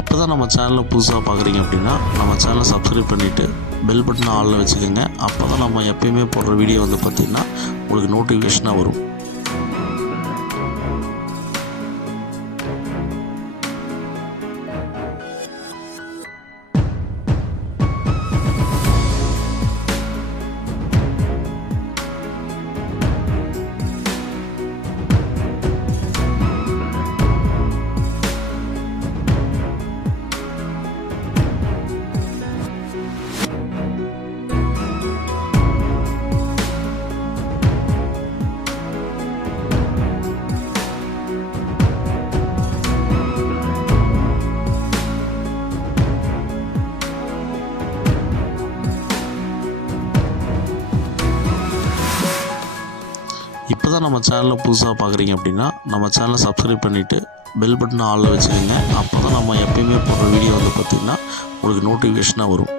இப்போ தான் நம்ம சேனலில் புதுசாக பார்க்குறீங்க அப்படின்னா நம்ம சேனலை சப்ஸ்கிரைப் பண்ணிவிட்டு பெல் பட்டனை ஆளில் வச்சுக்கோங்க. அப்போ தான் நம்ம எப்பயுமே போடுற வீடியோ வந்து பார்த்திங்கன்னா உங்களுக்கு நோட்டிஃபிகேஷனாக வரும். இப்போ தான் நம்ம சேனலில் புதுசாக பார்க்குறீங்க அப்படின்னா நம்ம சேனலை சப்ஸ்கிரைப் பண்ணிவிட்டு பெல் பட்டனை ஆளில் வச்சுக்கோங்க. அப்போ தான் நம்ம எப்பயுமே போடுற வீடியோ வந்து பார்த்திங்கன்னா உங்களுக்கு நோட்டிஃபிகேஷனாக வரும்.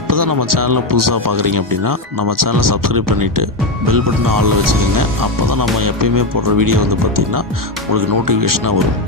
இப்போ தான் நம்ம சேனலில் புதுசாக பார்க்குறீங்க அப்படின்னா நம்ம சேனலை சப்ஸ்கிரைப் பண்ணிவிட்டு பெல் பட்டனை ஆளில் வச்சுக்கோங்க. அப்போ தான் நம்ம எப்பயுமே போடுற வீடியோ வந்து பார்த்திங்கன்னா உங்களுக்கு நோட்டிஃபிகேஷனாக வரும்.